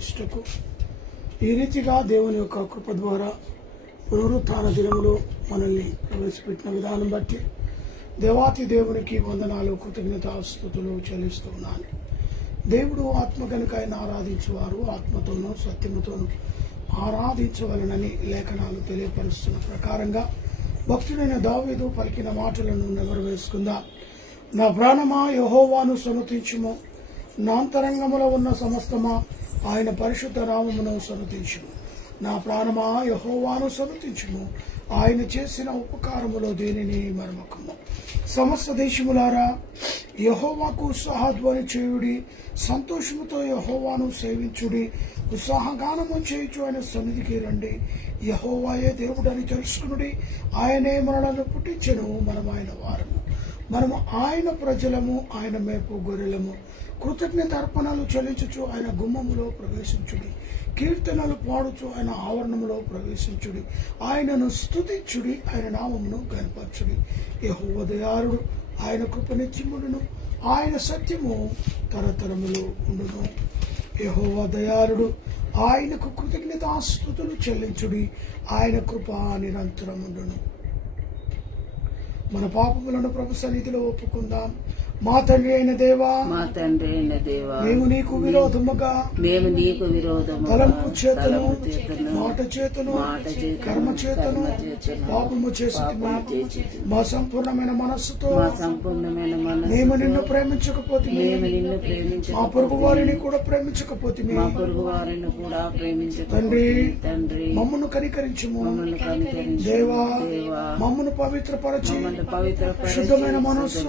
ఇష్టకు ఈ రీతిగా దేవుని యొక్క కృప ద్వారా పునరుత్థాన దినములో మనల్ని ప్రవేశపెట్టిన విధానం బట్టి దేవాతి దేవునికి వందనాలు, కృతజ్ఞతాస్తుతులు చెల్లిస్తున్నాను. దేవుడు ఆత్మ కనుక ఆయన ఆరాధించువారు ఆత్మతోనూ సత్యముతోనూ ఆరాధించవలనని లేఖనాలు తెలియపరుస్తున్న ప్రకారంగా భక్తుడైన దావీదు పలికిన మాటలను నెరవేర్చుకుందాం. నా ప్రాణమా యెహోవాను సన్నతించుము, నా అంతరంగములో ఉన్న సమస్తమా ఆయన పరిశుద్ధ నామమును సన్నతించుము. నా ప్రాణమా యెహోవాను సన్నతించుము, ఆయన చేసిన ఉపకారములో దేనిని మరమకము. సమస్త దేశములారా యెహోవాకు ఉత్సాహధ్వని చేయుడి, సంతోషముతో యెహోవాను సేవించుడి, ఉత్సాహగానము చేయుచు ఆయన సన్నిధికి రండి. యెహోవాయే దేవుడని తెలుసుకునుడి, ఆయనే మనలను పుట్టించెను, మనం ఆయన వారము, మనము ఆయన ప్రజలము, ఆయన మేపు గొర్రెలము. కృతజ్ఞత అర్పణలు చెల్లించుచు ఆయన గుమ్మములో ప్రవేశించుడి, కీర్తనలు పాడుచు ఆయన ఆవరణములో ప్రవేశించుడి, ఆయనను స్తుతించుడి, ఆయన నామమును గణపరచుడి. యెహోవా దయాళుడు, ఆయన కృప నిత్యముండును, ఆయన సత్యము తరతరములు ఉండును. యెహోవా దయాళుడు, ఆయనకు కృతజ్ఞతాస్తుతులు చెల్లించుడి, ఆయన కృప నిరంతరముండును. మన పాపములను ప్రభు సన్నిధిలో ఒప్పుకుందాం. మా తండ్రి అయిన దేవా, మేము నీకు విరోధముగా తలంపు చేతను, మాట చేతను, కర్మ చేతను పాపము చేసి మా సంపూర్ణమైన మనస్సుతో మేము నిన్ను ప్రేమించకపోతే, మా పొరుగు వారిని కూడా ప్రేమించకపోతే, తండ్రి మమ్మను కనికరించుము. దేవా, మమ్మను పవిత్రపరచి శుద్ధమైన మనస్సు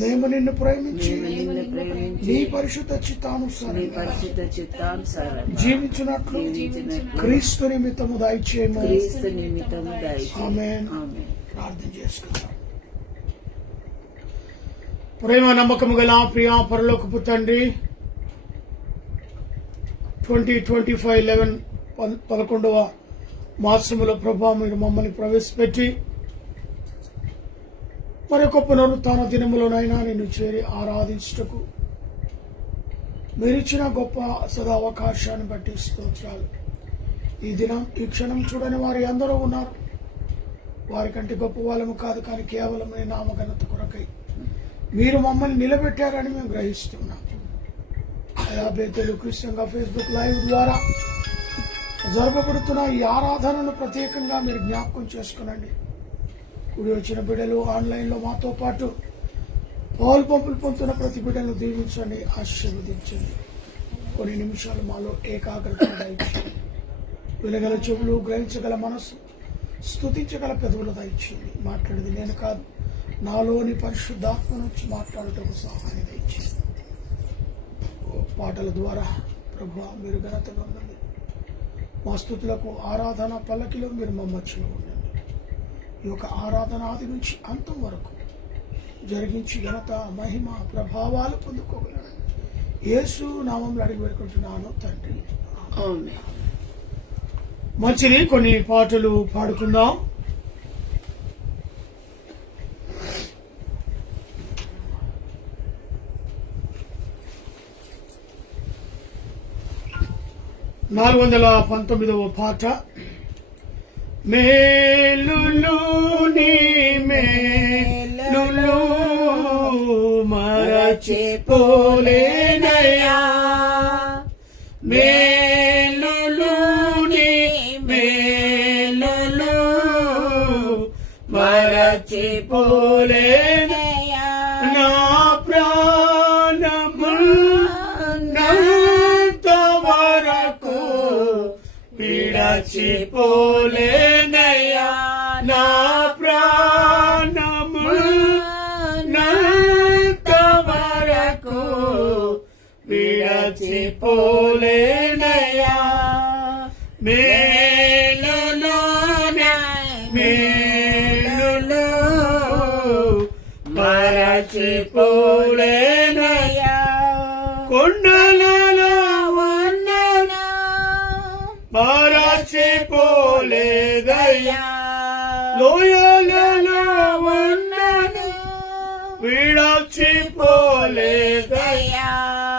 మేము నిన్ను ప్రేమించి నీ పరిశుద్ధ చిత్తానుసారంగా జీవించినట్లు క్రీస్తు నిమిత్తము దయచేయము. ఆమేన్. ప్రార్థన చేసుకుందాం. ప్రేమ నమ్మకము గల ప్రియ పరలోకపు తండ్రి, 2025-11 మాసములో ప్రభా మీరు మమ్మల్ని ప్రవేశపెట్టి మరొక పునరుత్థాన దినములోనైనా నిన్ను చేరి ఆరాధించుటకు మీరిచ్చిన గొప్ప సదావకాశాన్ని బట్టి స్తోత్రాలు. ఈ దినం ఈ క్షణం చూడని వారి అందరూ ఉన్నారు. వారికంటే గొప్ప వాళ్ళము కాదు, కానీ కేవలం నీ నామఘనత కొరకై మీరు మమ్మల్ని నిలబెట్టారని మేము గ్రహిస్తున్నాం. అయా బేతలు క్రిస్టియన్గా ఫేస్బుక్ లైవ్ ద్వారా జరపబడుతున్న ఈ ఆరాధనను ప్రత్యేకంగా మీరు జ్ఞాపకం చేసుకునండి. కూడి వచ్చిన బిడ్డలు ఆన్లైన్లో మాతో పాటు పాలు పంపులు పొందుతున్న ప్రతి బిడ్డను దీవించండి, ఆశీర్వదించండి. కొన్ని నిమిషాలు మాలో ఏకాగ్రత దయచేయండి. వినగల చెవులు, గ్రహించగల మనసు, స్తుతించగల పెదవులు దయచేయండి. మాట్లాడేది నేను కాదు, నాలోని పరిశుద్ధాత్మ నుంచి మాట్లాడటకు సహాయం దయచేయండి. పాటల ద్వారా ప్రభువా మీరు ఘనతగా ఉండండి. మా స్తుతులకు ఆరాధన పల్లకిలో మీరు మా మధ్యలో ఉండండి. ఈ యొక్క ఆరాధన ఆది నుంచి అంతం వరకు జరిగించి ఘనత, మహిమ, ప్రభావాలు పొందుకోగలరు. యేసు నామంలో అడిగి పెట్టుకుంటున్నాను తండ్రి. మంచిది, కొన్ని పాటలు పాడుకుందాం. (419వ పాట). మేలులు నీ మేలులు మరచిపోలేనయ్యా, మేలులు నీ మేలులు మరచిపోలేనయ్యా, నా ప్రాణమున్నంత వరకు విడచిపోలేనయ్యా, నా ప్రాణమున్నంత వరకు విడచిపోలేనయ్యా, మేలులు మేలులు మరచిపోలేనయ్యా, కొండలలో మరచిపోలేదయ్యా, లోయలలో ఉన్నను విడచిపోలేదయ్యా,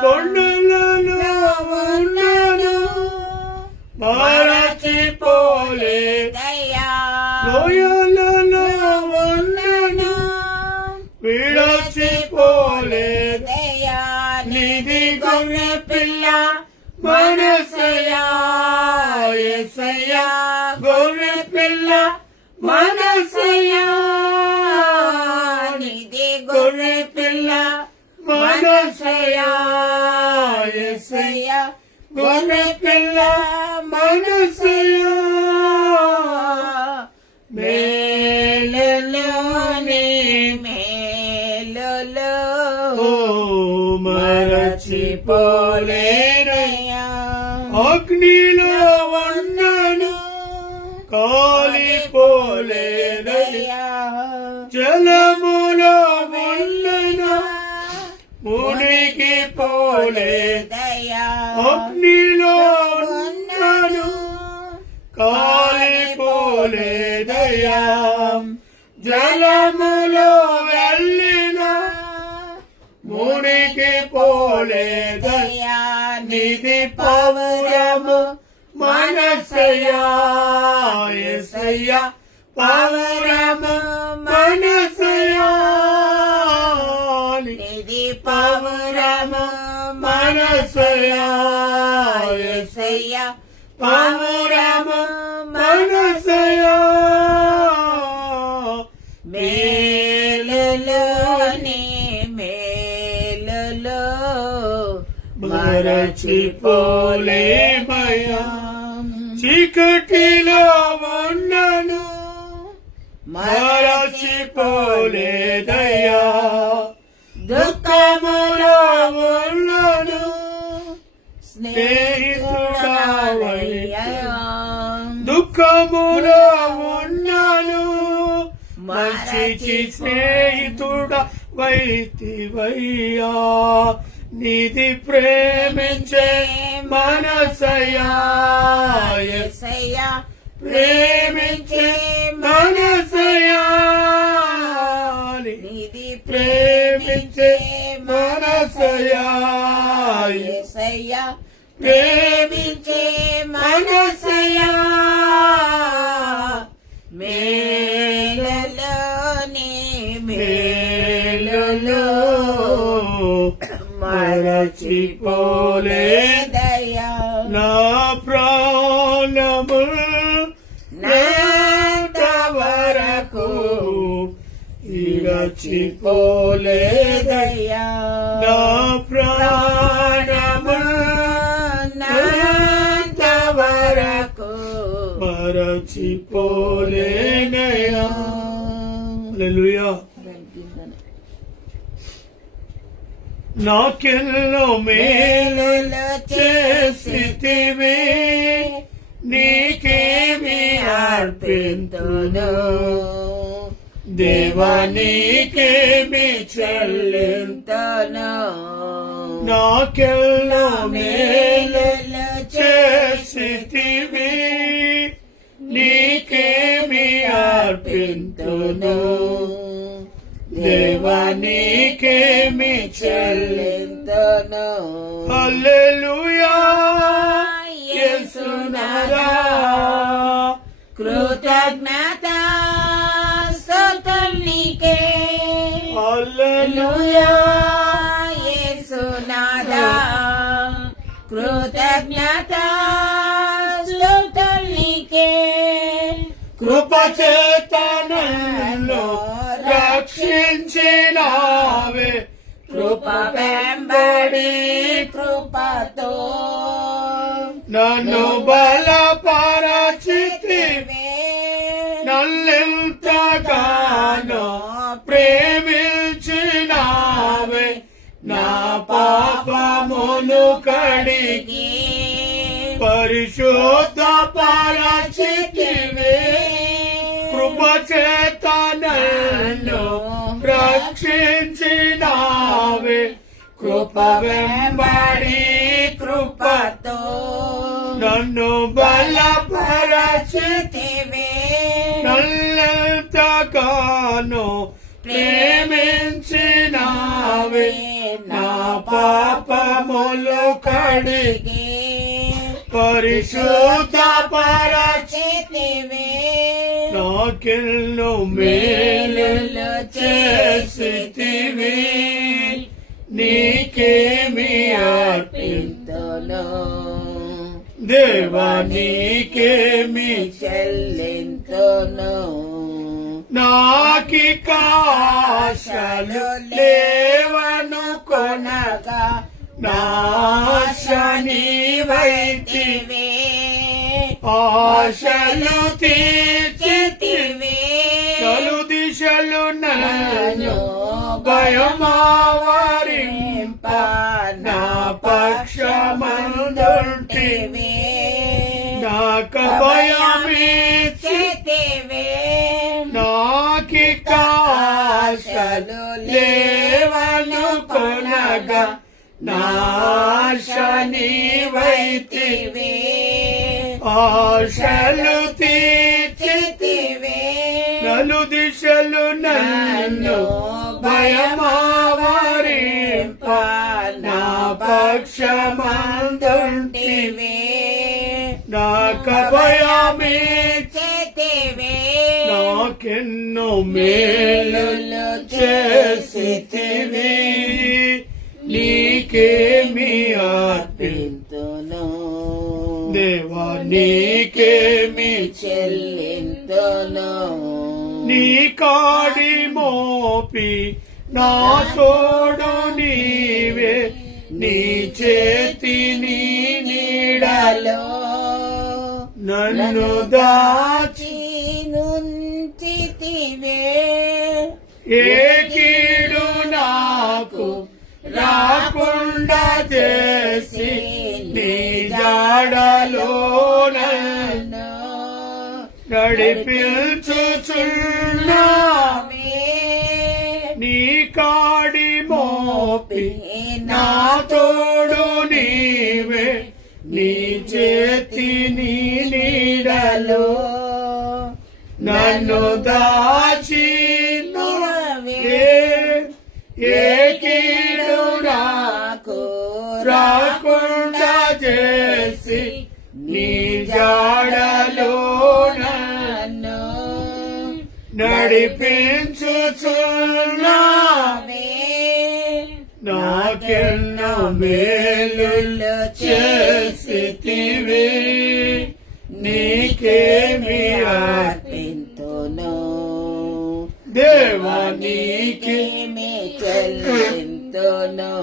కొండలలో ఉన్నను పిల్ల మనసయ్యా యేసయ్యా గొర్రె పిల్ల మనసయ్యా నీది గొర్రె పిల్ల మనసయ్యా యేసయ్యా గొర్రె పిల్ల మనసయ్యా మేలులోని మేలులో మరచిపోలేనయ్యా అగ్నిలో వన్నను కాలిపోలేనయ్యా జలములో వన్నను మునిగిపోలేదయ్యా అగ్నిలో వన్నను కాలిపోలేదయ్యా జలములో వెళ్ళిన మునిగిపోలేదయ్యా నిధి పౌరము మనసయ్యా యేసయ్యా పౌరము మనసయ్యా నిధి పౌరము మనసయ్యా యేసయ్యా పౌరము మనసయ్యా మేలులోని మేలులో మరచిపోలేమయ్యా చీకటిలో ఉన్నను మరచిపోలేదయ్యా దుఃఖములో ఉన్నను స్నేహితుడవయ్యా దుఃఖములో ఉన్నాను మంచి స్నేహితుడవైతివయ్యా నిధి ప్రేమించే మనసయ్యా యేసయ్యా ప్రేమించే మనసయ్యా నిధి ప్రేమించే మనసయ్యా యేసయ్యా ప్రేమించే మనసయ్యా మేలులోని మేలులో మరచిపోలేదయ్యా నా ప్రాణము నాంత వరకు ఇరచిపోలేదయ్యా నా ప్రాణము నాంత వరకు మరచిపోలేనయ్యా హల్లెలూయా నాకెన్నో మేలులు చేసితివి నీకేమి అర్పింతును దేవా నీకేమి చెల్లింతును నాకెన్నో మేలులు చేసితివి నీకేమి అర్పింతును దేవా నీకేమి చెల్లింతును హల్లెలూయా యేసునాథా కృతజ్ఞత స్తుతులు నీకే హల్లెలూయా యేసునాథా కృతజ్ఞత స్తుతులు నీకే కృపచేత నన్ను రక్షించినావే కృప వెంబడి కృపతో నన్ను బలపరచితివే నన్నెంతగానో ప్రేమించినావే నా పాపమును కడిగి పరిశుద్ధ పరచితివే కృపచేత నన్ను రక్షించినావే కృప వెంబడి కృపతో నన్ను బలపరచితివే నన్నెంతగానో ప్రేమించినావే నా పాపములు కడిగి పరిశుద్ధ పరచితివే నాకెన్నో మేలులు చేసితివి నీకేమి అర్పింతును చెల్లింతును దేవా నీకేమి చెల్లింతును నాకిక ఆశలు లేవను కొనగా నాశ నీవైతివి ఆశలు తీర్చితివి నలు దిశలు నన్ను భయమావరింప నా పక్షమందుంటివి నాక భయమీచితివి నాకిక ఆశలు లేవను కొనగా నాశ నీవైతివి ఆశలు తీర్చితివి నలు దిశలు నన్ను భయమావరింప నా పక్షమందుంటివి నాక భయమీచితివి నాకెన్నో మేలులు చేసితివి నీకేమి అర్పింతును దేవా నీకేమి చెల్లింతును నీ కాడి మోపి నా తోడు నీవే నీ చేతి నీ నీడలో నన్ను దాచి నుంచితివే ఏ కీడు నాకు రాకుండా చేసి నీ జాడలో నన్ను నడిపించుచున్నావే నీ కాడి మోపి నా తోడు నీవే నీ చేతి నీ నీడలో నన్ను దాచి ఏ కీడు నాకు రాకుండా చేసి నీ జాడలో నన్ను నడిపించుచున్నావే నాకెన్నో మేలులు చేసితివి నీకేమి అర్పింతును దేవా నీకేమి చెల్లింతును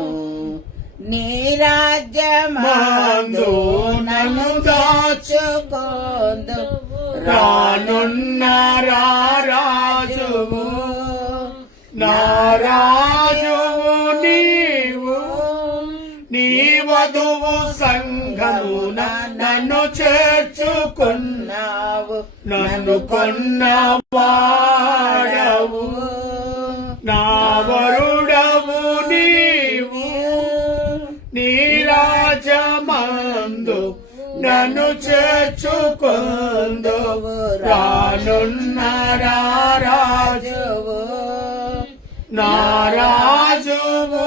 నీ రాజ్యమందు నన్ను దాచుకోదు రానున్న రాజువు నా రాజువు నీవు నీ వధువు సంఘమున నన్ను చేర్చుకున్నావు నన్ను కొన్నవాడవు నా వరుడవు నీవు నీ రాజమందు నన్ను చేర్చుకుందువు రానున్న రాజువు నా రాజువు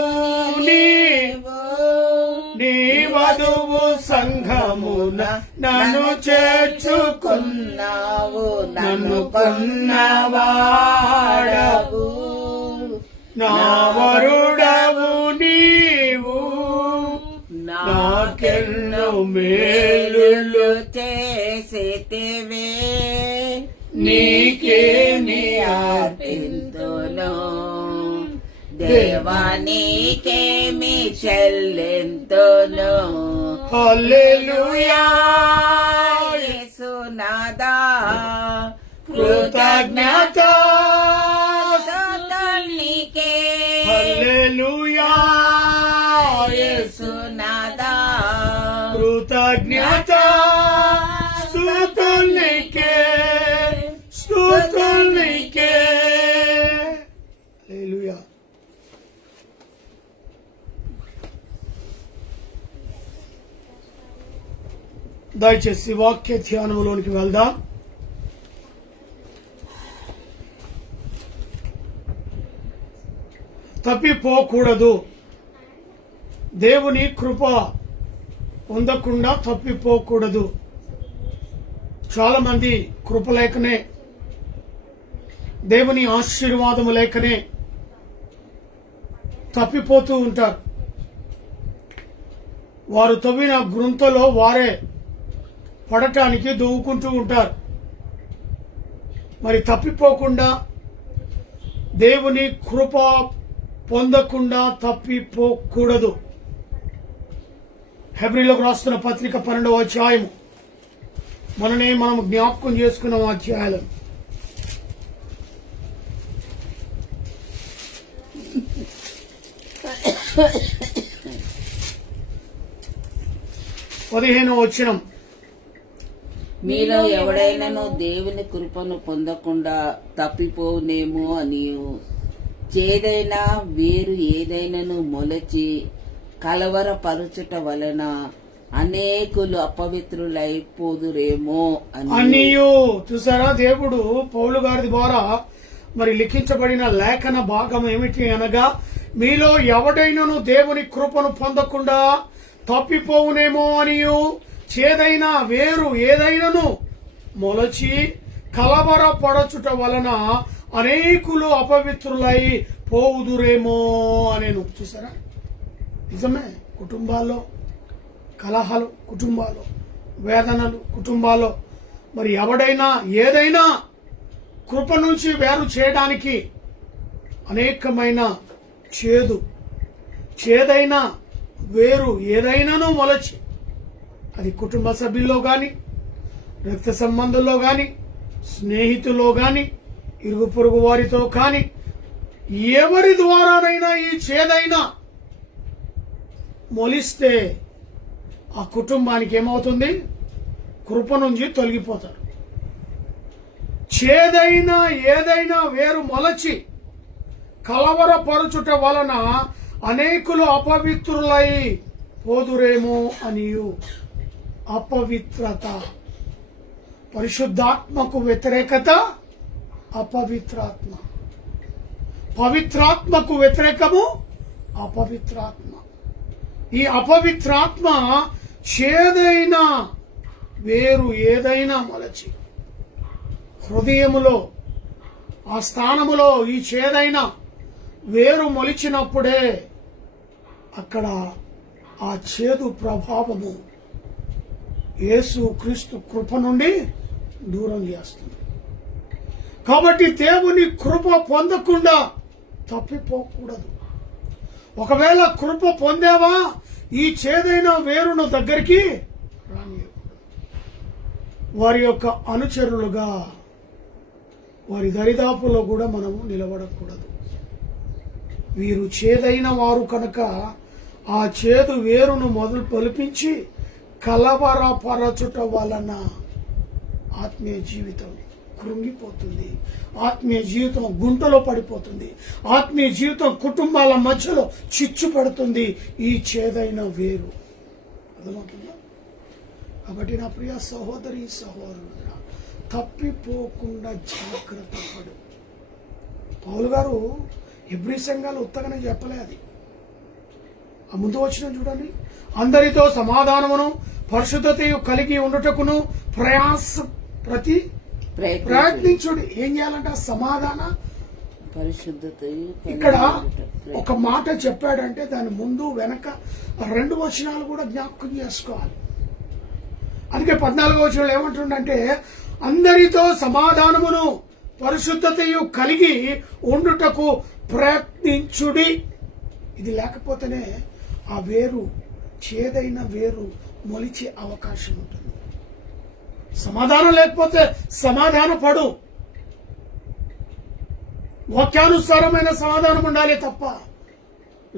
నీవు నీ వధువు సంఘమున నన్ను చేర్చుకున్నావు నన్ను కొన్నవాడవు నా వరుడవు నీవు నాకెన్నో మేలులు చేసితివే నీకేమి అర్పింతును దేవా నీకేమి చెల్లింతును హల్లెలూయా యేసునాదా కృతజ్ఞత స్తుతులనికే హల్లెలూయా యేసునాదా కృతజ్ఞత స్తుతులనికే స్తుతులనికే హల్లెలూయా దయచేసి వాక్య ధ్యానంలోనికి వెళ్దాం. తప్పిపోకూడదు. దేవుని కృప పొందకుండా తప్పిపోకూడదు. చాలా మంది కృప లేకనే, దేవుని ఆశీర్వాదము లేకనే తప్పిపోతూ ఉంటారు. వారు తవ్విన గుంతలో వారే పడటానికి దూవుకుంటూ ఉంటారు. మరి తప్పిపోకుండా, దేవుని కృప పొందకుండా తప్పిపోకూడదు. హెబ్రీలకు రాస్తున్న పత్రిక 12వ అధ్యాయము మనం జ్ఞాపకం చేసుకున్న అధ్యాయాలు. పదిహేనవ వచనం. మీలో ఎవడైనాను దేవుని కృపను పొందకుండా తప్పిపోనేమో అనియు చేదైనా వేరు ఏదైనాను మొలచి కలవరపరచుట వలన అనేకులు అపవిత్రులైపోదురేమో అనియు. చూసారా, దేవుడు పౌలు గారి ద్వారా మరి లిఖించబడిన లేఖన భాగం ఏమిటి అనగా, మీలో ఎవడైనాను దేవుని కృపను పొందకుండా తప్పిపోవునేమో అనియు చేదైనా వేరు ఏదైనాను మొలచి కలవరపరచుట వలన అనేకులు అపవిత్రులై పోవుదురేమో అనేను. చూసారా, నిజమే. కుటుంబాల్లో కలహాలు, కుటుంబాల్లో వేదనలు, కుటుంబాల్లో మరి ఎవడైనా ఏదైనా కృప నుంచి వేరు చేయడానికి అనేకమైన చేదైనా వేరు ఏదైనాను మొలచి, అది కుటుంబ సభ్యుల్లో గాని, రక్త సంబంధంలో గాని, స్నేహితుల్లో గాని, ఇరుగు పొరుగు వారితో కానీ ఎవరి ద్వారానైనా ఈ చేదైనా మొలిస్తే ఆ కుటుంబానికి ఏమవుతుంది? కృప నుంచి తొలగిపోతారు. చేదైనా ఏదైనా వేరు మొలచి కలవరపరచుట వలన అనేకులు అపవిత్రులై పోదురేమో అనియు. అపవిత్రత, పరిశుద్ధాత్మకు వ్యతిరేకత అపవిత్రాత్మ. పవిత్రాత్మకు వ్యతిరేకము అపవిత్రాత్మ. ఈ అపవిత్రాత్మ చేదైనా వేరు ఏదైనా మొలచి హృదయములో, ఆ స్థానములో ఈ చేదైనా వేరు మొలిచినప్పుడే అక్కడ ఆ చేదు ప్రభావము యేసు క్రీస్తు కృప నుండి దూరం చేస్తుంది. కాబట్టి దేవుని కృప పొందకుండా తప్పిపోకూడదు. ఒకవేళ కృప పొందావా, ఈ చేదైన వేరును దగ్గరికి రానియకూడదు. వారి యొక్క అనుచరులుగా, వారి దరిదాపులో కూడా మనము నిలబడకూడదు. వీరు చేదైన వారు కనుక ఆ చేదు వేరును మొదలు పొలిపించి కలవరపరచుట వలన ఆత్మీయ జీవితం కృంగిపోతుంది. ఆత్మీయ జీవితం గుంటలో పడిపోతుంది. ఆత్మీయ జీవితం కుటుంబాల మధ్యలో చిచ్చు పడుతుంది. ఈ చేదైన వేరు అర్థమవుతుందా? కాబట్టి నా ప్రియ సహోదరి సహోదరుడా, తప్పిపోకుండా జాగ్రత్త పడు. పౌలు గారు హెబ్రీ సంఘాలు ఉత్తగానే చెప్పలే. అది ఆ ముందు వచ్చిన చూడండి. అందరితో సమాధానమును పరిశుద్ధతయు కలిగి ఉండుటకును ప్రయత్నించుడు. ఏం చేయాలంటే సమాధాన పరిశుద్ధత. ఇక్కడ ఒక మాట చెప్పాడంటే దాని ముందు వెనక 2 వచనాలు కూడా జ్ఞాపకం చేసుకోవాలి. అందుకే 14వ వచనంలో ఏమంటుండంటే, అందరితో సమాధానమును పరిశుద్ధతయు కలిగి ఉండుటకు ప్రయత్నించుడి. ఇది లేకపోతేనే ఆ వేరు, చేదైన వేరు మొలిచే అవకాశం ఉంటుంది. సమాధానం లేకపోతే సమాధాన పడు. వాక్యానుసారమైన సమాధానం ఉండాలి తప్ప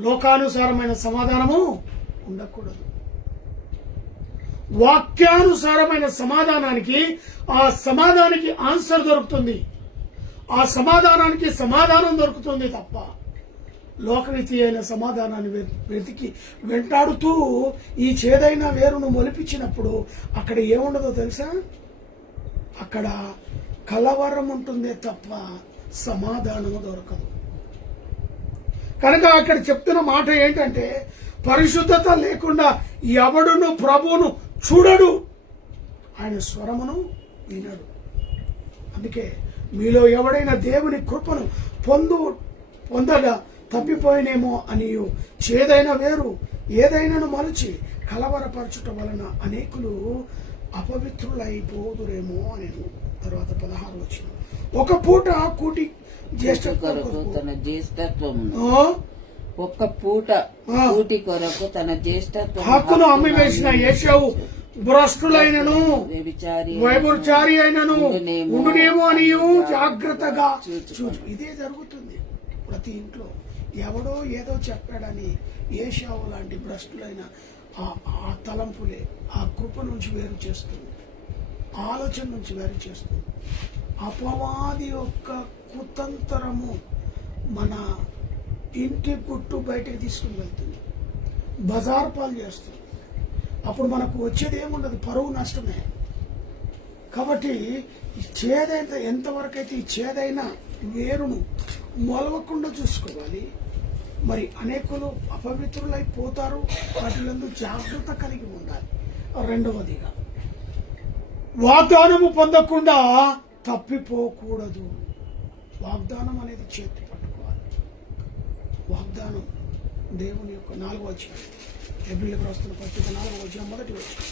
లోకానుసారమైన సమాధానము ఉండకూడదు. వాక్యానుసారమైన సమాధానానికి ఆ సమాధానానికి ఆన్సర్ దొరుకుతుంది. ఆ సమాధానానికి సమాధానం దొరుకుతుంది తప్ప లోకరీతి అయిన సమాధానాన్ని వెతికి వెంటాడుతూ ఈ చేదైన వేరును మొలిపించినప్పుడు అక్కడ ఏముండదో తెలుసా? అక్కడ కలవరం ఉంటుందే తప్ప సమాధానము దొరకదు. కనుక అక్కడ చెప్తున్న మాట ఏంటంటే, పరిశుద్ధత లేకుండా ఎవడును ప్రభువును చూడడు, ఆయన స్వరమును వినడు. అందుకే మీలో ఎవడైనా దేవుని కృపను పొందగా తప్పిపోయినేమో అనియు చేదైన వేరు ఏదైనాను మలచి కలవరపరచుట వలన అనేకులు అపవిత్రులైపోదురేమో అని. తర్వాత 16 వచనం, ఒక పూట కూటి కొరకు తన జ్యేష్ఠత్వమును ఆ, ఒక్క పూట కూటి కొరకు తన జ్యేష్ఠత్వం హక్కును అమ్మివేసిన యేషావు భ్రష్టులైనను వ్యభిచారి అయినను ఉండునేమో అని జాగ్రత్తగా చూచు. ఇదే జరుగుతుంది ప్రతి ఇంట్లో. ఎవడో ఏదో చెప్పాడని యేషావు లాంటి భ్రష్టులైన ఆ తలంపులే ఆ కృప నుంచి వేరు చేస్తుంది, ఆలోచన నుంచి వేరు చేస్తుంది. అపవాది యొక్క కుతంత్రము మన ఇంటి గుట్టు బయటకు తీసుకుని వెళ్తుంది, బజార్ పాలు చేస్తుంది. అప్పుడు మనకు వచ్చేది ఏముండదు, పరువు నష్టమే. కాబట్టి ఈ చేదైతే ఎంతవరకైతే ఈ చేదైన వేరును మొలవకుండా చూసుకోవాలి. మరి అనేకులు అపవిత్రులైపోతారు, వాటిలందు జాగ్రత్త కలిగి ఉండాలి. రెండవదిగా వాగ్దానము పొందకుండా తప్పిపోకూడదు. వాగ్దానం అనేది చేతి పట్టుకోవాలి. వాగ్దానం దేవుని యొక్క 4వ వచనం, హెబ్రీయులకు రాస్తున్న పత్రిక 4వ వచనం మొదటి వచనం,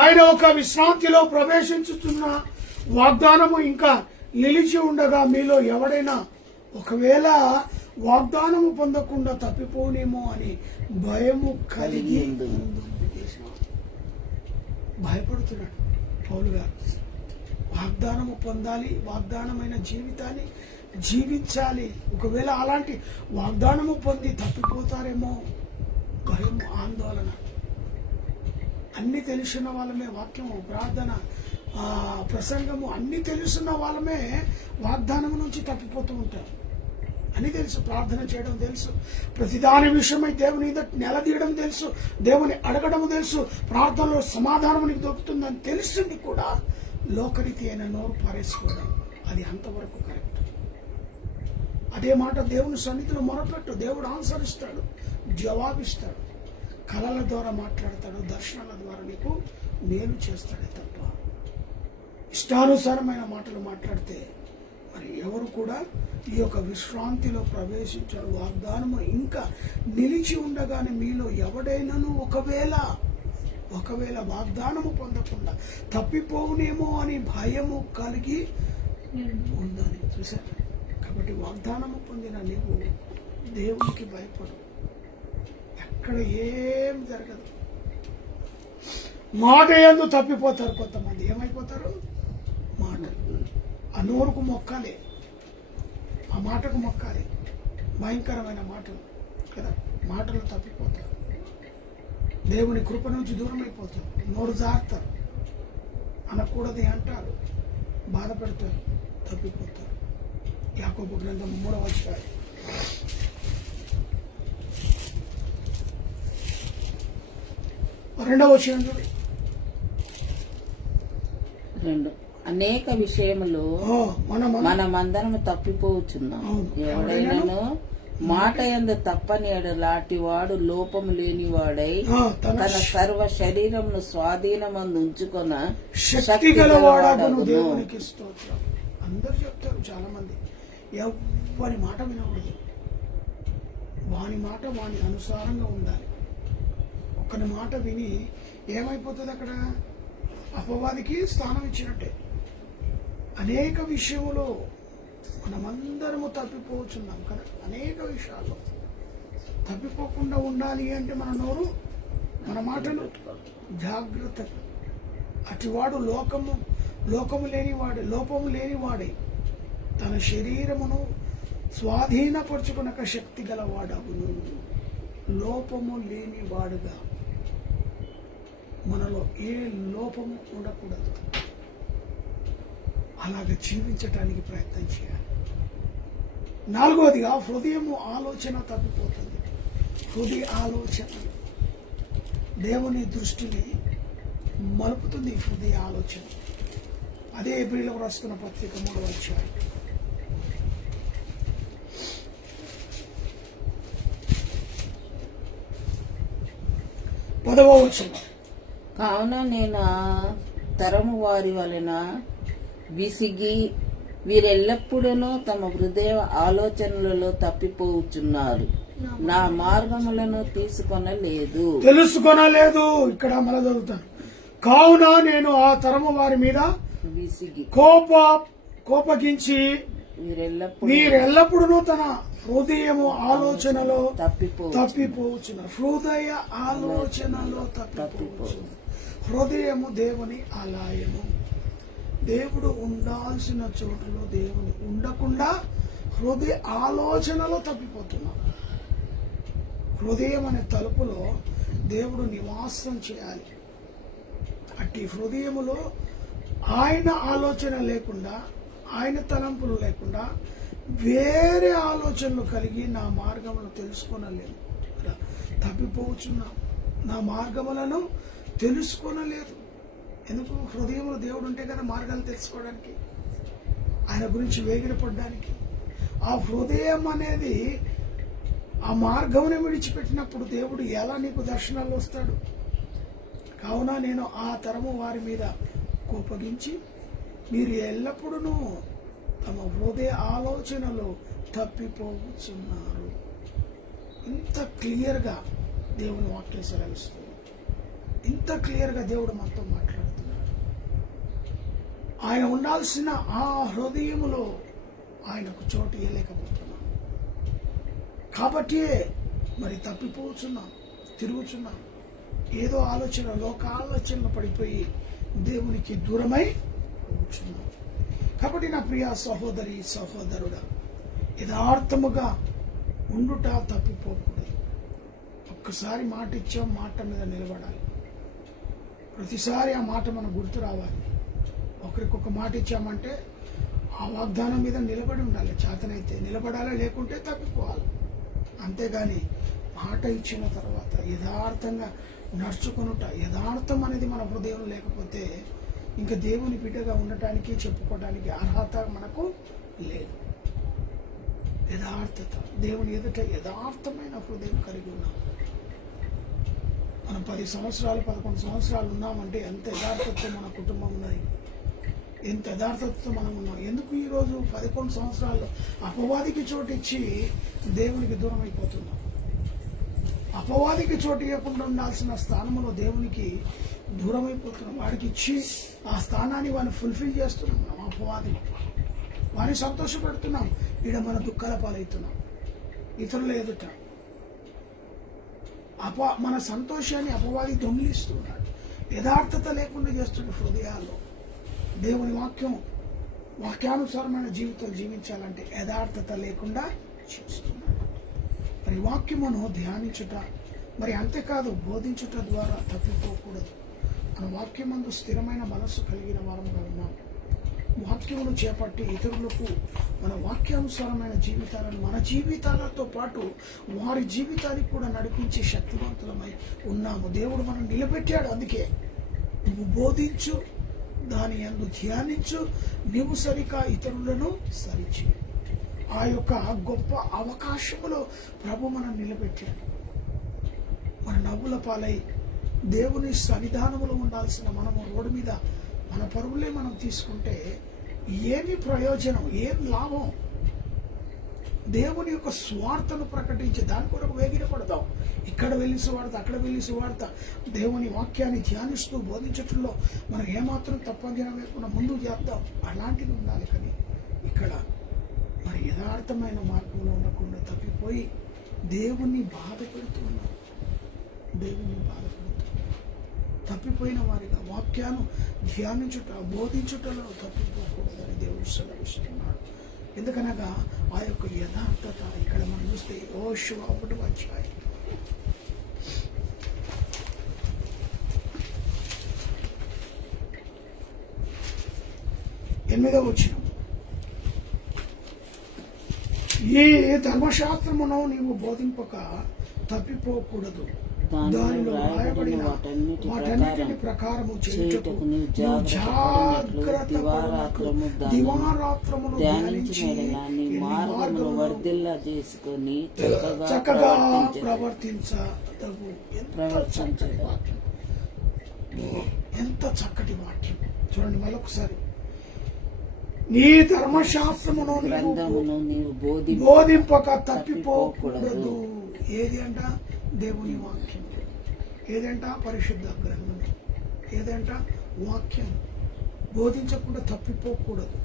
ఆయన ఒక విశ్రాంతిలో ప్రవేశించుతున్న వాగ్దానము ఇంకా నిలిచి ఉండగా మీలో ఎవడైనా ఒకవేళ వాగ్దానము పొందకుండా తప్పిపోనేమో అని భయము కలిగి భయపడుతున్నాడు పౌలు గారు. వాగ్దానము పొందాలి, వాగ్దానమైన జీవితాన్ని జీవించాలి. ఒకవేళ అలాంటి వాగ్దానము పొంది తప్పిపోతారేమో భయం, ఆందోళన. అన్ని తెలుసున్న వాళ్ళమే వాక్యము, ప్రార్థన, ప్రసంగము అన్ని తెలుసున్న వాళ్ళమే వాగ్దానం నుంచి తప్పిపోతూ ఉంటారు. అని తెలుసు, ప్రార్థన చేయడం తెలుసు, ప్రతిదాని విషయమై దేవుని నిలదీయడం తెలుసు, దేవుని అడగడం తెలుసు, ప్రార్థనలో సమాధానం నీకు దొరుకుతుందని తెలుస్తుంది కూడా. లోకరీతి అయిన నోరు పారేసుకోవడం అది అంతవరకు కరెక్ట్. అదే మాట దేవుని సన్నిధిలో మొరపెట్టు, దేవుడు ఆన్సరిస్తాడు, జవాబిస్తాడు. కళల ద్వారా మాట్లాడతాడు, దర్శనాల ద్వారా నీకు మేలు చేస్తాడే తప్ప ఇష్టానుసారమైన మాటలు మాట్లాడితే మరి ఎవరు కూడా ఈ యొక్క విశ్రాంతిలో ప్రవేశించారు. వాగ్దానము ఇంకా నిలిచి ఉండగానే మీలో ఎవడైనాను ఒకవేళ వాగ్దానము పొందకుండా తప్పిపోవునేమో అని భయము కలిగి ఉందని చూశారు. కాబట్టి వాగ్దానము పొందిన నీవు దేవునికి భయపడు, ఎక్కడ ఏం జరగదు. మాట యందు తప్పిపోతారు కొంతమంది. ఏమైపోతారు? మాట. ఆ నోరుకు మొక్కాలి, ఆ మాటకు మొక్కాలి. భయంకరమైన మాటలు కదా, మాటలు తప్పిపోతారు, దేవుని కృప నుంచి దూరం అయిపోతారు, నోరు జారుతారు, అనకూడదు అంటారు, బాధపడతారు, తప్పిపోతారు. యాకోబు గ్రంథం 3వ అధ్యాయం 2వ వచనం చూడండి. 2 అనేక విషయములో మనమందరము తప్పిపోవచ్చున్నాం. ఎవడైనాను మాట యందు తప్పని ఎడలాంటి వాడు లోపము లేని వాడై తన సర్వ శరీరమును స్వాధీనమందు ఉంచుకొన శక్తి గలవాడగును. దేవునికి స్తోత్రం. అందరు చెప్తారు చాలా మంది, ఎవరి మాట వినకూడదు, వాని మాట వాని అనుసారంగా ఉండాలి. ఒకరి మాట విని ఏమైపోతుంది? అక్కడ అపవాదికి స్థానం ఇచ్చినట్టే. అనేక విషయంలో మనమందరము తప్పిపోతున్నాం కదా, అనేక విషయాల్లో తప్పిపోకుండా ఉండాలి అంటే మన నోరు, మన మాటలు జాగ్రత్తగా. అటివాడు లోపము లేనివాడే తన శరీరమును స్వాధీనపరుచుకునక శక్తి గలవాడగును. లోపము లేనివాడుగా, మనలో ఏ లోపము ఉండకూడదు. అలాగే జీవించటానికి ప్రయత్నం చేయాలి. 4వదిగా హృదయము ఆలోచన తప్పిపోతుంది. హృదయ ఆలోచన దేవుని దృష్టిని మలుపుతుంది. హృదయ ఆలోచన అదే హెబ్రీయులకు రాస్తున్న పత్రిక 3వ అధ్యాయం 10వ వచనం. కావున నేను తరము వారి వలన విసిగి వీరెల్లప్పుడూ తమ హృదయ ఆలోచనలలో తప్పిపోతున్నారు. నా మార్గములను తీసుకొనలేదు. తెలుసుకొనలేదు. ఇక్కడ మళ్ళా చదువుతాను. కావున నేను ఆ తరము వారి మీద విసిగి కోపగించి మీరెల్లప్పుడు మీరెల్లప్పుడూ తన హృదయము ఆలోచనలో తప్పిపోవచ్చు. తప్పిపోవచ్చును. హృదయ ఆలోచనలో తప్పిపోవచ్చు. హృదయము దేవుని ఆలయము. దేవుడు ఉండాల్సిన చోటులో దేవుని ఉండకుండా హృదయ ఆలోచనలో తప్పిపోతున్నాం. హృదయం అనే తలుపులో దేవుడు నివాసం చేయాలి. అట్టి హృదయములో ఆయన ఆలోచన లేకుండా, ఆయన తలంపులు లేకుండా వేరే ఆలోచనలు కలిగి నా మార్గములను తెలుసుకోనలేను. తప్పిపోవచ్చున్నాం. నా మార్గములను తెలుసుకోనలేదు. ఎందుకు? హృదయంలో దేవుడు ఉంటే కదా మార్గాలు తెలుసుకోవడానికి, ఆయన గురించి వేగిరపడడానికి. ఆ హృదయం అనేది ఆ మార్గమును విడిచిపెట్టినప్పుడు దేవుడు ఎలా నీకు దర్శనాలు వస్తాడు? కావున నేను ఆ తరము వారి మీద కోపగించి మీరు ఎల్లప్పుడూ తమ హృదయ ఆలోచనలో తప్పిపోవచ్చున్నారు. ఇంత క్లియర్గా దేవుని వాక్యం సెలవిస్తుంది. ఇంత క్లియర్గా దేవుడు మనతో మాట్లాడుతున్నాడు. ఆయన ఉండాల్సిన ఆ హృదయములో ఆయనకు చోటు ఇవ్వలేకపోతున్నాం. కాబట్టి మరి తప్పిపోతున్నాం, తిరుగుతున్నాం. ఏదో ఆలోచన, లోక ఆలోచనలు పడిపోయి దేవునికి దూరమై కూర్చున్నాం. కాబట్టి నా ప్రియ సహోదరి సహోదరుడా, యథార్థముగా ఉండుట తప్పిపోకూడదు. ఒక్కసారి మాట ఇచ్చాం, మాట మీద నిలబడాలి. ప్రతిసారి ఆ మాట మనకు గుర్తు రావాలి. ఒకరికొక మాట ఇచ్చామంటే ఆ వాగ్దానం మీద నిలబడి ఉండాలి. చేతనైతే నిలబడాలి, లేకుంటే తప్పిపోవాలి. అంతేగాని మాట ఇచ్చిన తర్వాత యథార్థంగా నడుచుకొనుట, యథార్థం అనేది మన హృదయం లేకపోతే ఇంకా దేవుని బిడ్డగా ఉండటానికి, చెప్పుకోవడానికి అర్హత మనకు లేదు. యథార్థత, దేవుని ఎదుట యథార్థమైన హృదయం కలిగి ఉన్నాం. మనం 10 సంవత్సరాలు 11 సంవత్సరాలు ఉన్నామంటే ఎంత యథార్థతతో మన కుటుంబం ఉన్నది, ఎంత యథార్థతతో మనం ఉన్నాం. ఎందుకు ఈరోజు 11 సంవత్సరాల్లో అపవాదికి చోటు ఇచ్చి దేవునికి దూరం అయిపోతున్నాం? అపవాదికి చోటు ఇవ్వకుండా ఉండాల్సిన స్థానంలో దేవునికి దూరం అయిపోతున్నాం. వాడికి ఇచ్చి ఆ స్థానాన్ని వాడిని ఫుల్ఫిల్ చేస్తున్నాం. మనం అపవాది వారిని సంతోషపెడుతున్నాం. ఈడ మన దుఃఖాల పాలవుతున్నాం ఇతరుల ఎదుట. మన సంతోషాన్ని అపవాది దొంగిలిస్తున్నాడు. యథార్థత లేకుండా చేస్తున్న హృదయాల్లో దేవుని వాక్యానుసారమైన జీవితం జీవించాలంటే యథార్థత లేకుండా చేస్తున్నాడు. మరి వాక్యమును ధ్యానించుట, మరి అంతేకాదు బోధించుట ద్వారా తప్పిపోకూడదు. మన వాక్యమందు స్థిరమైన మనస్సు కలిగిన వారముగా ఉన్నాం. వాక్యమును చేపట్టి ఇతరులకు మన వాక్యానుసారమైన జీవితాలను మన జీవితాలతో పాటు వారి జీవితానికి కూడా నడిపించే శక్తివంతులమై ఉన్నాము. దేవుడు మనం నిలబెట్టాడు. అందుకే నువ్వు బోధించు, దాని యందు ధ్యానించు, నీవు సరిగా ఇతరులను సరిచి. ఆ యొక్క గొప్ప అవకాశములో ప్రభు మనం నిలబెట్టాడు. మన నవ్వుల పాలై దేవుని సన్నిధానములో ఉండాల్సిన మనము రోడ్డు మీద మన పరుగులే మనం తీసుకుంటే ఏమి ప్రయోజనం, ఏం లాభం? దేవుని యొక్క స్వార్థను ప్రకటించి దాని కొరకు వేగిరపడదాం. ఇక్కడ వెళ్ళి సువార్త, అక్కడ వెళ్ళి సువార్త, దేవుని వాక్యాన్ని ధ్యానిస్తూ బోధించటంలో మనం ఏమాత్రం తప్పంజనం లేకుండా ముందుకు చేద్దాం. అలాంటిది ఉండాలి. కానీ ఇక్కడ మరి యథార్థమైన మార్గంలో ఉండకుండా తప్పిపోయి దేవుణ్ణి బాధ పెడుతున్నాం. తప్పిపోయిన వారిగా వాక్యాన్ని ధ్యానించుట, బోధించుటలో తప్పిపోకూడదని దేవుడు సెలవిస్తున్నాడు. ఎందుకనగా ఆ యొక్క యథార్థత ఇక్కడ మనం చూస్తే యెహోషువ 1వ అధ్యాయం 8వ వచనం. ఈ ధర్మశాస్త్రమును నీవు బోధింపక తప్పిపోకూడదు. దానిలో రాయబడిన వాటన్నిటిని ప్రకారము చేయుటకు జాగ్రత్త పడునట్లు దివారాత్రములు ధ్యానించి చక్కగా ప్రవర్తించదగు. ఎంత చక్కటి వాక్యం చూడండి. మరొకసారి నీ ధర్మశాస్త్రమును నీవు గ్రంథమును నీవు బోధింపక తప్పిపోకూడదు. ఏది అంట? దేవుని వాక్యం. ఏదంట? పరిశుద్ధ గ్రంథం. ఏదంట? వాక్యం. బోధించకుండా తప్పిపోకూడదు.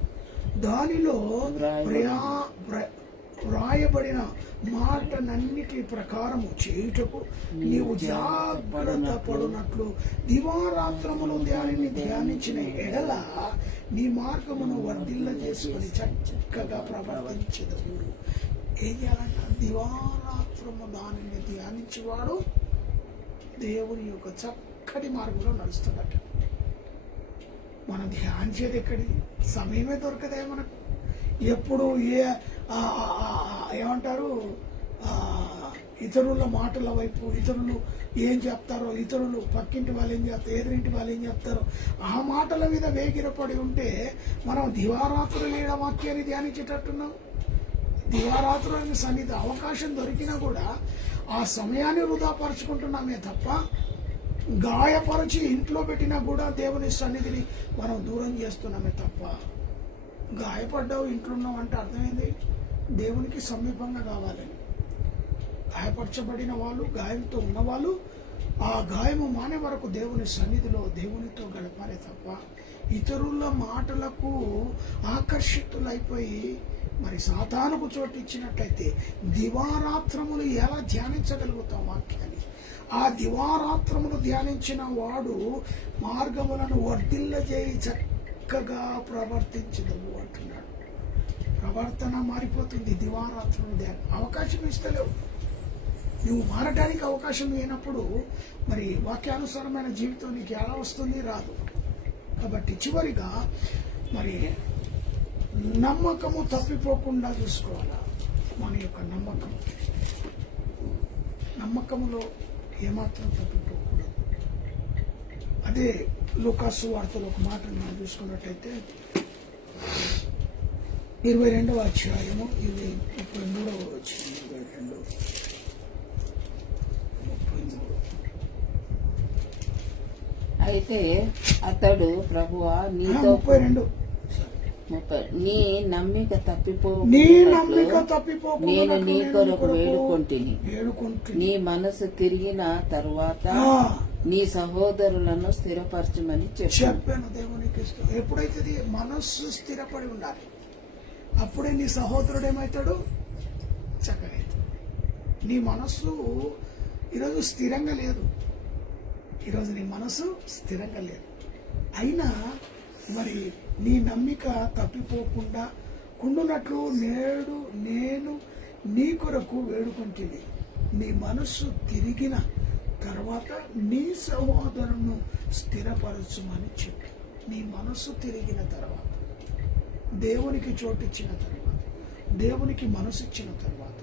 దానిలో వ్రాయబడిన మాటనన్నిటి ప్రకారము చేయుటకు నీవు జాగ్రత్త పడునట్లు దివారాత్రములు దానిని ధ్యానించిన ఎడల నీ మార్గమును వర్ధిల్ల చేసుకుని చక్కగా ప్రవర్తించదు. ఏం చేయాలంట? దివారాత్రము దానిని ధ్యానించేవాడు దేవుని యొక్క చక్కటి మార్గంలో నడుస్తాడట. మనం ధ్యానించేది ఎక్కడి? సమయమే దొరకదే మనకు. ఎప్పుడు ఏమంటారు, ఇతరుల మాటల వైపు, ఇతరులు ఏం చెప్తారో, ఇతరులు పక్కింటి వాళ్ళు ఏం చెప్తారో, ఎదురింటి వాళ్ళు ఏం చెప్తారో, ఆ మాటల మీద వేగిరపడి ఉంటే మనం దివారాత్రులు లేడ వాక్యాన్ని ధ్యానించేటట్టున్నాం. దివారాత్రులని సన్నిధి అవకాశం దొరికినా కూడా ఆ సమయాన్ని వృధా పరుచుకుంటున్నామే తప్ప, గాయపరిచి ఇంట్లో పెట్టినా కూడా దేవుని సన్నిధిని మనం దూరం చేస్తున్నామే తప్ప. గాయపడ్డావు, ఇంట్లో ఉన్నావు అంటే అర్థమైంది దేవునికి సమీపంగా కావాలని. గాయపరచబడిన వాళ్ళు, గాయంతో ఉన్నవాళ్ళు ఆ గాయము మానే వరకు దేవుని సన్నిధిలో దేవునితో గడపాలి తప్ప ఇతరుల మాటలకు ఆకర్షితులైపోయి మరి సాతానుకు చోటు ఇచ్చినట్లయితే దివారాత్రములు ఎలా ధ్యానించగలుగుతాం వాక్యాన్ని? ఆ దివారాత్రములు ధ్యానించిన వాడు మార్గములను వర్ధిల్లజేయి చక్కగా ప్రవర్తించదు అంటున్నాడు. ప్రవర్తన మారిపోతుంది. దివారాత్రులు ధ్యానం అవకాశం ఇస్తలేవు. నువ్వు మారటానికి అవకాశం లేనప్పుడు మరి వాక్యానుసారమైన జీవితం నీకు ఎలా వస్తుంది? రాదు. కాబట్టి చివరిగా మరి నమ్మకము తప్పిపోకుండా చూసుకోవాలా. మన యొక్క నమ్మకములో ఏమాత్రం తప్పిపోకూడదు. అదే లూకాసు వార్తలో ఒక మాట మనం చూసుకున్నట్టయితే 22వ అధ్యాయము 33వ వచనం. 22:33. అయితే అతడు ప్రభువా నీతో 32. నీ నమ్మిక తప్పిపోకుండా నేను నీ కొరకు వేడుకొంటిని. నీ మనసు తిరిగిన తరువాత నీ సహోదరులను స్థిరపరచమని చెప్పాను. దేవునికి ఇష్టం ఎప్పుడైతే మనస్సు స్థిరపడి ఉండాలి, అప్పుడే నీ సహోదరుడు ఏమవుతాడు? చక్కగా అవుతాడు. నీ మనస్సు ఈరోజు స్థిరంగా లేదు. ఈరోజు నీ మనసు స్థిరంగా లేదు. అయినా మరి నీ నమ్మిక తప్పిపోకుండా కుండునట్లు నేడు నేను నీ కొరకు వేడుకుంటుంది. నీ మనస్సు తిరిగిన తర్వాత నీ సహోదరును స్థిరపరచుమని చెప్పి, నీ మనస్సు తిరిగిన తర్వాత, దేవునికి చోటిచ్చిన తర్వాత, దేవునికి మనసు ఇచ్చిన తర్వాత,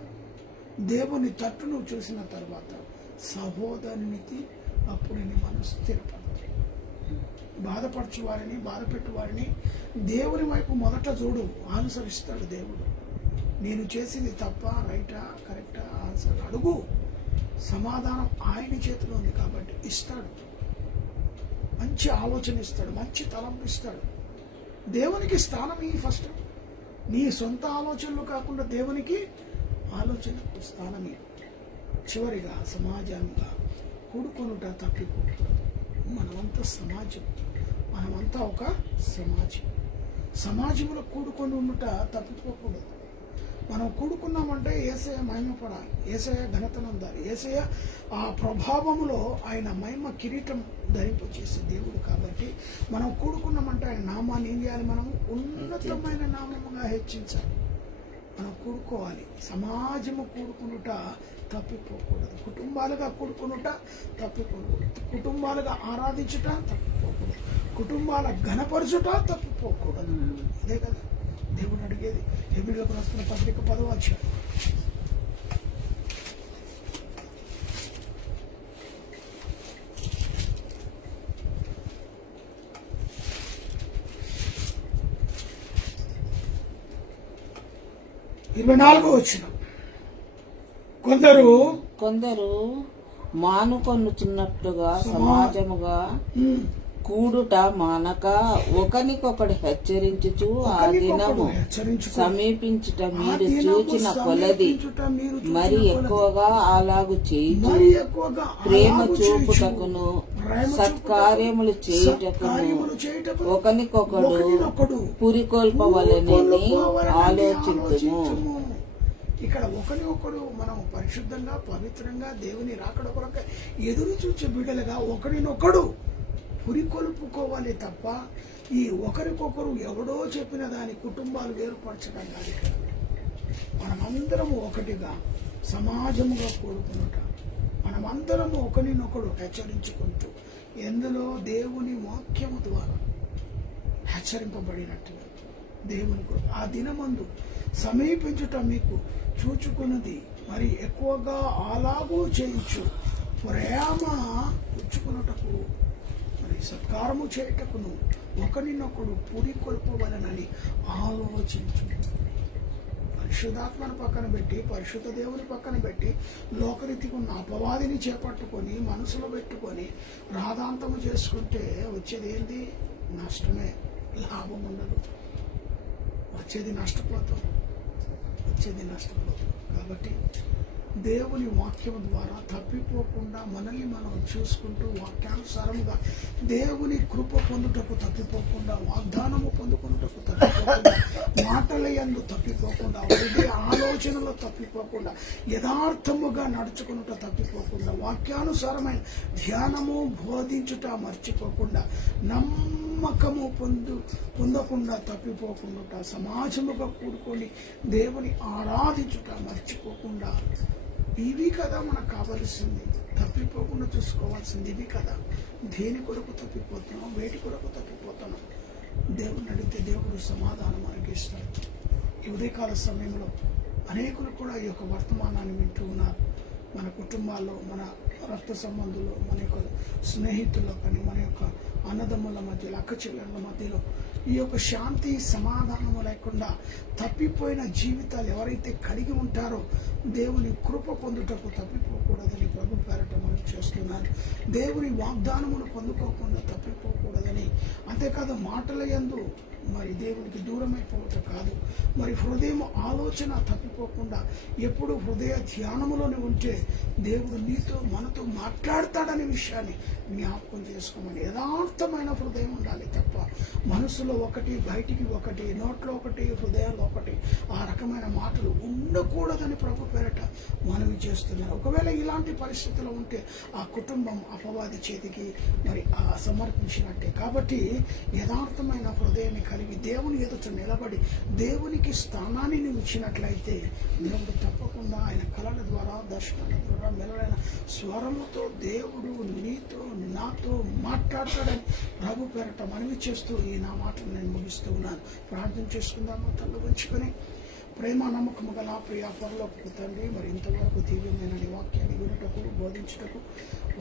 దేవుని తట్టు నువ్వు చూసిన తర్వాత సహోదరునికి అప్పుడు నీ మనసు స్థిరపడుతుంది. బాధపరచు వారిని, బాధపెట్టు వారిని దేవుని వైపు మొదట చూడు, ఆన్సర్ దేవుడు. నేను చేసింది తప్ప, రైటా, కరెక్టా, ఆన్సర్ అడుగు. సమాధానం ఆయన చేతిలో ఉంది కాబట్టి ఇస్తాడు. మంచి ఆలోచన ఇస్తాడు, మంచి తలంపు ఇస్తాడు. దేవునికి స్థానం ఈ ఫస్ట్. నీ సొంత ఆలోచనలు కాకుండా దేవునికి ఆలోచనకు స్థానం. చివరిగా సమాజంగా కూడుకొనుట తప్పిపోకూడదు. మనమంతా సమాజం, మనమంతా ఒక సమాజంలో కూడుకొని ఉండుట తప్పిపోకూడదు. మనం కూడుకున్నామంటే యేసయ్య మహిమపడాలి, యేసయ్య ఘనతనందాలి, యేసయ్య ఆ ప్రభావములో ఆయన మహిమ కిరీటం ధరింపచేసే దేవుడు. కాబట్టి మనం కూడుకున్నామంటే ఆయన నామాన్ని ఏం చేయాలి? మనం ఉన్నతమైన నామముగా హెచ్చించాలి. మనం కూడుకోవాలి. సమాజము కూడుకునుట తప్పిపోకూడదు. కుటుంబాలుగా కూడుకునుట తప్పిపోకూడదు. కుటుంబాలుగా ఆరాధించుట తప్పిపోకూడదు. కుటుంబాల ఘనపరచుట తప్పిపోకూడదు. అదే కదా దేవుడు అడిగేది. హెబ్రీయులకు రాస్తున్న పత్రిక 10వ అధ్యాయం. వచనం. కొందరు మానుకొనుచున్నట్టుగా సమాజముగా కూడుట మానక ఒకనికొకడు హెచ్చరించుచు ఆ దినము సమీపించుట మీరు చూచిన కొలది మరి ఎక్కువగా అలాగు చేయుచు ప్రేమ చూపుటకును సత్కార్యములు చేయుటకును ఒకనికొకడు పురికొల్పవలెనని ఆలోచించును. ఇక్కడ ఒకరినొకడు మనం పరిశుద్ధంగా పవిత్రంగా దేవుని రాకడ కొరకు ఎదురు చూచే బిడ్డలుగా ఒకరినొకడు పురికొల్పుకోవాలి తప్ప ఈ ఒకరికొకరు ఎవడో చెప్పిన దాని కుటుంబాలు వేరుపరచడం కాదు. ఇక్కడ మనమందరము ఒకటిగా సమాజముగా కూడుకున్నట మనమందరము ఒకరినొకడు హెచ్చరించుకుంటూ ఎందులో దేవుని వాక్యము ద్వారా హెచ్చరింపబడినట్టుగా దేవుని ఆ దినమందు సమీపించుట మీకు చూచుకున్నది మరి ఎక్కువగా అలాగూ చేయించు ప్రేమ పుచ్చుకున్నటకు మరి సత్కారము చేయుటకును ఒకరినొకడు పురికొల్పవలనని ఆలోచించు. పరిశుద్ధాత్మను పక్కన పెట్టి పరిశుద్ధ దేవుని పక్కన పెట్టి లోకరీతికి ఉన్న అపవాదిని చేపట్టుకొని మనసులో పెట్టుకొని రాధాంతము చేసుకుంటే వచ్చేది ఏంటి? నష్టమే, లాభం ఉండదు. వచ్చేది నష్టపోతాం. కాబట్టి దేవుని వాక్యం ద్వారా తప్పిపోకుండా మనల్ని మనం చూసుకుంటూ వాక్యానుసారముగా దేవుని కృప పొందుటకు తప్పిపోకుండా, వాగ్దానము పొందుకున్నటకు తప్పిపోకుండా, మాటల యందు తప్పిపోకుండా, హృదయ ఆలోచనలో తప్పిపోకుండా, యథార్థముగా నడుచుకున్నట తప్పిపోకుండా, వాక్యానుసారమైన ధ్యానము బోధించుట మర్చిపోకుండా, నమ్మకము పొందకుండా తప్పిపోకుండా, సమాజముగా కూడుకొని దేవుని ఆరాధించుట మర్చిపోకుండా, ఇవి కదా మనకు కావలసింది. తప్పిపోకుండా చూసుకోవాల్సింది ఇవి కదా. దేని కొరకు తప్పిపోతున్నాం, వేటి కొరకు తప్పిపోతున్నాం? దేవుని అడిగితే దేవుడు సమాధానం మనకి ఇస్తాడు. ఈ ఉదయకాల సమయంలో అనేకులు కూడా ఈ యొక్క వర్తమానాన్ని వింటూ ఉన్నారు. మన కుటుంబాల్లో, మన రక్త సంబంధులు, మన యొక్క స్నేహితుల్లో కానీ, మన యొక్క అన్నదమ్ముల మధ్యలో, అక్క చెల్లెళ్ళ మధ్యలో ఈ యొక్క శాంతి సమాధానము లేకుండా తప్పిపోయిన జీవితాలు ఎవరైతే కలిగి ఉంటారో దేవుని కృప పొందుటకు తప్పిపోకూడదని ప్రభు పేరట మనం చేస్తున్నారు. దేవుని వాగ్దానమును పొందుకోకుండా తప్పిపోకూడదని, అంతేకాదు మాటల యందు మరి దేవునికి దూరమైపోవటం కాదు, మరి హృదయం ఆలోచన తప్పిపోకుండా ఎప్పుడు హృదయ ధ్యానములోనే ఉంటే దేవుడు నీతో మనతో మాట్లాడతాడనే విషయాన్ని జ్ఞాపకం చేసుకోమని. యథార్థమైన హృదయం ఉండాలి తప్ప మనసులో ఒకటి, బయటికి ఒకటి, నోట్లో ఒకటి, హృదయంలో ఒకటి, ఆ రకమైన మాటలు ఉండకూడదని ప్రభు పేరట మనవి చేస్తున్నారు. ఒకవేళ ఇలాంటి పరిస్థితుల్లో ఉంటే ఆ కుటుంబం అపవాది చేతికి మరి సమర్పించినట్టే. కాబట్టి యథార్థమైన హృదయాన్ని కలిగి దేవుని ఎదుట నిలబడి దేవునికి స్థానాన్ని నువ్వు ఇచ్చినట్లయితే దేవుడు తప్పకుండా ఆయన కళల ద్వారా, దర్శనాల ద్వారా, మెలైన స్వరముతో దేవుడు నీతో నాతో మాట్లాడతాడని ప్రభు పేరట మనవి చేస్తూ ఈ నా మాటలు నేను ముగిస్తూ ఉన్నాను. ప్రార్థన చేసుకుందాము. తల్లు ఉంచుకొని ప్రేమ నమ్మకము గల ప్రియ పరలోకపు తండ్రి, మరి ఇంతవరకు దివ్యమైన నీ వాక్యాన్ని వినుటకు, బోధించుటకు,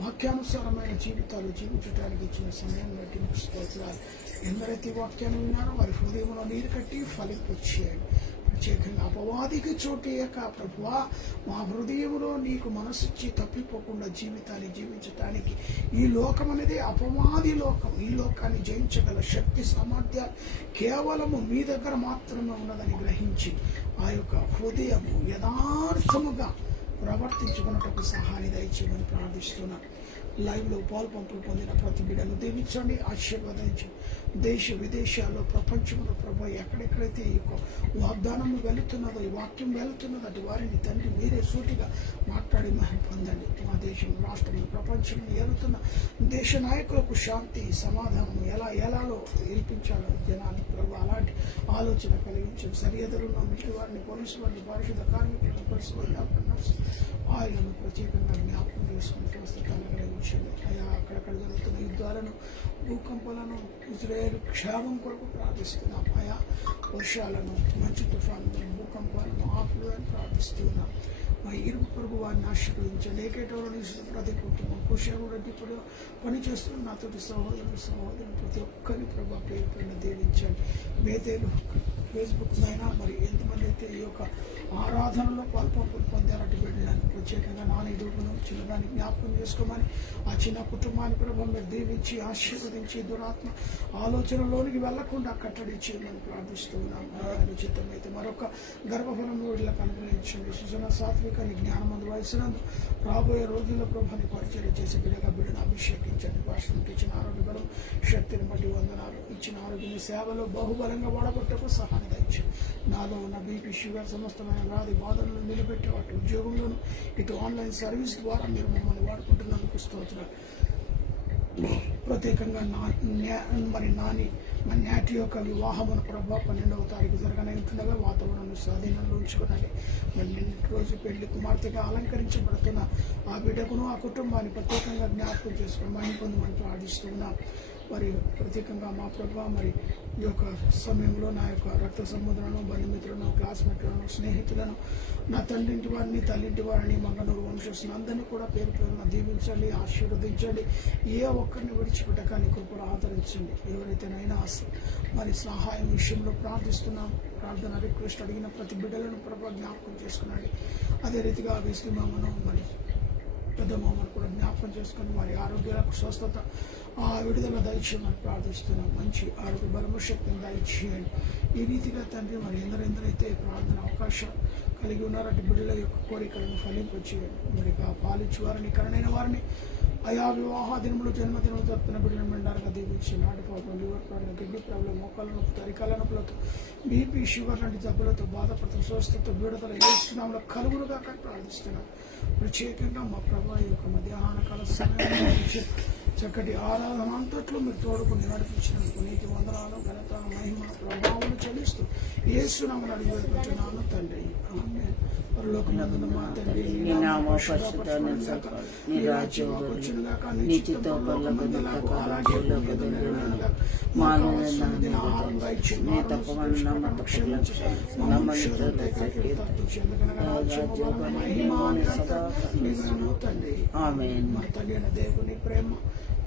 వాక్యానుసారమైన జీవితాలు జీవించడానికి ఇచ్చిన సమయం బట్టి మీకు స్తోత్రాలు. ఎందరైతే వాక్యాన్ని విన్నారో వారి హృదయంలో నీరు కట్టి ఫలింపచేయండి. ప్రత్యేకంగా అపవాదికి చోటేయక ప్రభువా, మా హృదయంలో నీకు మనసిచ్చి తప్పిపోకుండా జీవితాన్ని జీవించటానికి, ఈ లోకం అనేది అపవాది లోకం, ఈ లోకాన్ని జయించగల శక్తి సామర్థ్యాలు కేవలము మీ దగ్గర మాత్రమే ఉన్నదని గ్రహించి ఆ యొక్క హృదయము యథార్థముగా ప్రవర్తించుకున్నటకు సహాయం దయచేయమని ప్రార్థిస్తున్నాను. లైవ్లో పాల్పంపులు పొందిన ప్రతి బిడ్డను దీవించండి, ఆశీర్వదించండి. దేశ విదేశాల్లో, ప్రపంచంలో ప్రభు ఎక్కడెక్కడైతే ఈ యొక్క వాగ్దానము వెళుతున్నదో, ఈ వాక్యం వెళుతున్నదో అటు వారిని తండ్రి మీరే సూటిగా మాట్లాడి మహిమ పొందండి. మా దేశం, రాష్ట్రంలో, ప్రపంచంలో ఏలుతున్న దేశ నాయకులకు శాంతి సమాధానం ఎలాలో ఏల్పించాలో జనాలు ప్రభు అలాంటి ఆలోచన కలిగించండి. సరిహద్దులున్న మిగిలి వారిని, పోలీసు వారిని, పారిశుద్ధ కార్మికులను, పోలీసు వారిని, ఆయనను ప్రత్యేకంగా జ్ఞాపకం చేసుకుంటూ వస్తే కలిగించండి. అయ్యా, అక్కడక్కడ జరుగుతున్న యుద్ధాలను, భూకంపాలను, ఇజ్రాయేల్ క్షేమం కొరకు ప్రార్థిస్తున్నాం. ఆయా వర్షాలను, మంచు తుఫాను, భూకంపాలను ఆపులని ప్రార్థిస్తున్నాం. మా ఇరుగు పొరుగు వారిని ఆశీర్వదించండి. ఏకేటవరం ప్రతి కుటుంబం, కుషేము రెడ్డి కూడా పనిచేస్తున్న నాతోటి సహోదరులు ప్రతి ఒక్కరి ప్రభావ పేరు దీవించండి. మేతేలు ఫేస్బుక్ అయినా మరి ఎంతమంది అయితే ఈ యొక్క ఆరాధనలో పాల్పంపులు పొందారటి బిడ్డలను ప్రత్యేకంగా నాని దూపును చిన్నదాన్ని జ్ఞాపకం చేసుకోమని ఆ చిన్న కుటుంబాన్ని ప్రభావం మీరు దీవించి ఆశీర్వదించి దురాత్మ ఆలోచనలోనికి వెళ్లకుండా కట్టడి చేయమని ప్రార్థిస్తూ ఉన్నాం. చిత్తమైతే మరొక గర్భఫలంలో వీళ్ళకి అనుగ్రహించండి. సుజన సాత్వికాన్ని జ్ఞానమందు వయసునందు రాబోయే రోజుల్లో ప్రభాని పరిచయం చేసి బిడ్డను అభిషేకించండి. భాషలకు ఇచ్చిన ఆరోగ్య బలం శక్తిని బట్టి వందనాలు. ఇచ్చిన ఆరోగ్య సేవలో బహుబలంగా వాడబట్టకు సహాయం దయచండి. నాలో ఉన్న బీపీ షుగర్ సమస్తమైన వ్యాధి బాధలను నిలబెట్టే వాటి ఉద్యోగంలోను ఇటు ఆన్లైన్ సర్వీస్ ద్వారా మీరు మమ్మల్ని వాడుకుంటున్నందుకు స్తోత్రాలు. ప్రత్యేకంగా మరి నాని మన నాటి యొక్క వివాహమున ప్రభావ 12వ తారీఖు జరగనంటుండగా వాతావరణాన్ని స్వాధీనంలో ఉంచుకున్నది. మరి నిన్నటి రోజు పెళ్లి కుమార్తెగా అలంకరించబడుతున్న ఆ బిడ్డకును ఆ కుటుంబాన్ని ప్రత్యేకంగా జ్ఞాపకం చేసుకుని మహిమ పొందమని ప్రార్థిస్తున్నాం. మరి ప్రత్యేకంగా మా ప్రభావ మరి ఈ యొక్క సమయంలో నా యొక్క రక్త సంబంధులను బంధుమిత్రులను క్లాస్మేట్లను స్నేహితులను నా తండ్రింటి వారిని తల్లింటి వారిని మంగళూరు వంశస్థులను అందరినీ కూడా పేరు పేరున దీవించండి, ఆశీర్వదించండి. ఏ ఒక్కరిని విడిచిపెట్టక నీ కృపను ఆదరించండి. ఎవరైతేనైనా మరి సహాయం విషయంలో ప్రార్థిస్తున్నాం. ప్రార్థన రిక్వెస్ట్ అడిగిన ప్రతి బిడ్డలను ప్రభావ జ్ఞాపకం చేసుకున్నాడు. అదే రీతిగా వేసి మామను మరి పెద్ద మామను కూడా జ్ఞాపకం చేసుకుని వారి ఆరోగ్యాలకు స్వస్థత విడుదల దయచేయమని ప్రార్థిస్తున్నాం. మంచి ఆరోగ్య బలము శక్తిని దయచేయండి. ఈ రీతిగా తండ్రి మరి ఎందరైతే ప్రార్థన అవకాశం కలిగి ఉన్నారో అటు బిడ్డల యొక్క కోరికలను ఫలింపచేయండి. మరి పాలించి వారిని కరుణైన వారిని ఆయా వివాహ దినములు జన్మదినములు జరుపుతున్న బిడ్డలను మెండారుగా దీవించి నాటి problem liver problem kidney problem మోకాల నొప్పి అరికాల నొప్పులతో బీపీ షుగర్ లాంటి జబ్బులతో బాధపడుతున్న స్వస్థత విడుదల ఏస్తున్నాంలో కలుగులుగా కానీ ప్రార్థిస్తున్నాం. ప్రత్యేకంగా మా ప్రభా ఈ యొక్క మధ్యాహ్న కాల సమయంలో చక్కటి ఆరాధన అంతట్లో మీరు తోడుకుని నడిపించినందుకు నీకు వందనాలు ఘనత మహిమ ప్రభావం చెల్లిస్తూ యేసునామమున అడిగి వేడుకుంటున్నాను తండ్రి. ఆమేన్. పరలోకమందున్న మా తండ్రి నీ నామము పరిశుద్ధపరచబడుగాక. నీ రాజ్యం వచ్చునుగాక. నీ చిత్తము పరలోకమందులాగు అలాగే భూమియందు నెరవేరునుగాక. మాకు కావలసిన ఆహారం దయచేయము. నీ తప్పులను మా పక్షములను మహిమ నిరంతరం తండ్రి. ఆమేన్. మా తండ్రి అయిన దేవుని ప్రేమ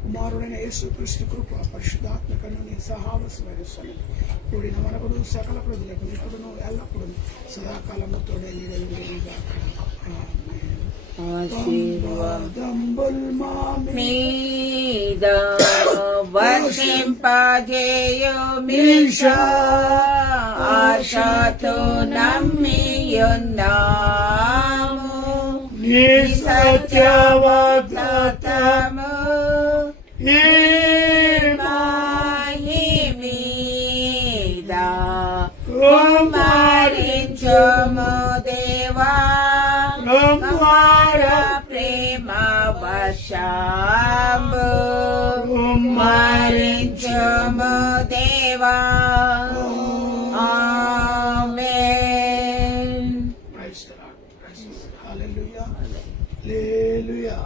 కుమారుడైన యేసుక్రీస్తు కృప పరిశుద్ధాత్మకను నీ సహావసమైన సన్నిధి కూడిన మనకుడు సకల ప్రజలకు ఇప్పుడును ఎల్లప్పుడూ సదాకాలము తోడే ఆశీర్వాదంబుల్ మా మీద వర్షింపజేయుమిషా ఆశతో నమ్మియున్నాము. నీ సత్యవాగ్దానము మీద కుమారించుము దేవా కుమార ప్రేమ వశంబు కుమారించుము దేవా. Amen. Praise the Lord. Hallelujah. Hallelujah.